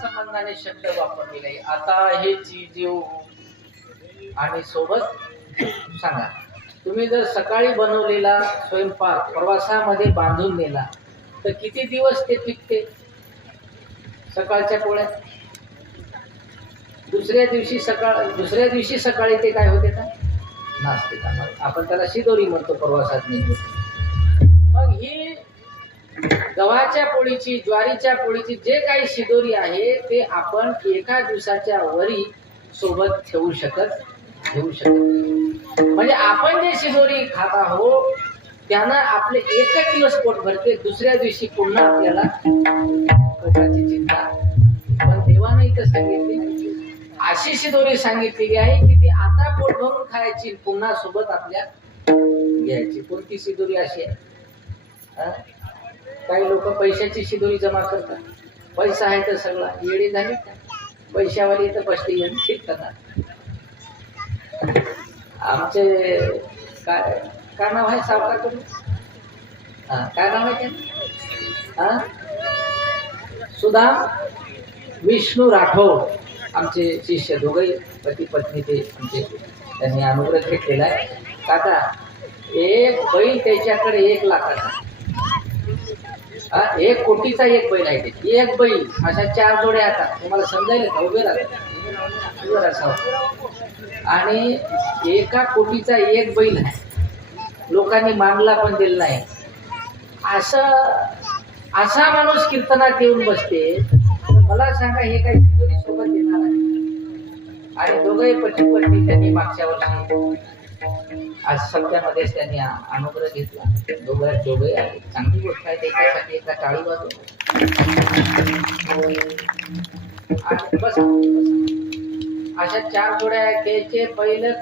संबंधाने शब्द वापरलेले आता हे जीव आणि सोबत सांगा. तुम्ही जर सकाळी बनवलेला स्वयंपाक प्रवासामध्ये बांधून नेला तर किती दिवस ते टिकते? सकाळच्या पोळ्या दुसऱ्या दिवशी सकाळी ते काय होते का? नाचते का? आपण त्याला शिदोरी म्हणतो प्रवासात नेतो. मग ही गव्हाच्या पोळीची, ज्वारीच्या पोळीची जे काही शिदोरी आहे ते आपण एका दिवसाच्या वरी सोबत ठेवू शकत म्हणजे आपण जे शिदोरी खात आहोत त्यानं आपले एकच दिवस पोट भरते, दुसऱ्या दिवशी पुन्हा आपल्याला पोटाची चिंता. पण देवाने इथं सांगितले, अशी शिदोरी सांगितलेली आहे की ती आता पोट भरून खायची, पुन्हा सोबत आपल्या घ्यायची. कोणती शिदोरी अशी आहे? काही लोक पैशाची शिदोरी जमा करतात. पैसा आहे तर सगळा येडे झाले का? पैशावाली तर बसते येऊन ठीक करणार. आमचे काय नाव आहे सावकार तुम्ही? काय नाव आहे ते? सुदाम विष्णू राठोड आमचे शिष्य दोघे पती पत्नी ते आमचे, त्यांनी अनुग्रह घेतलेला आहे. काका एक बैल त्याच्याकडे 1 लाखाचा, 1 कोटीचा एक बैल आहे. ते एक बैल अशा 4 जोड्या आता तुम्हाला समजायला का? उभे राहा. आणि 1 कोटीचा एक बैल आहे. लोकांनी मानला पण दिला नाही. असा माणूस कीर्तनात येऊन बसते. मला सांगा हे काही शिदोरी सोबत येणार आहे? आणि दोघे पती पत्नी त्यांनी मागच्या वर्षी आज सत्यामध्येच त्यांनी अनुग्रह घेतला. दोघे आहे. चांगली गोष्ट आहे. त्याच्यासाठी एका टाळी वाजव. आणि बस अशा 4 जोड्या घ्यायचे. पहिलं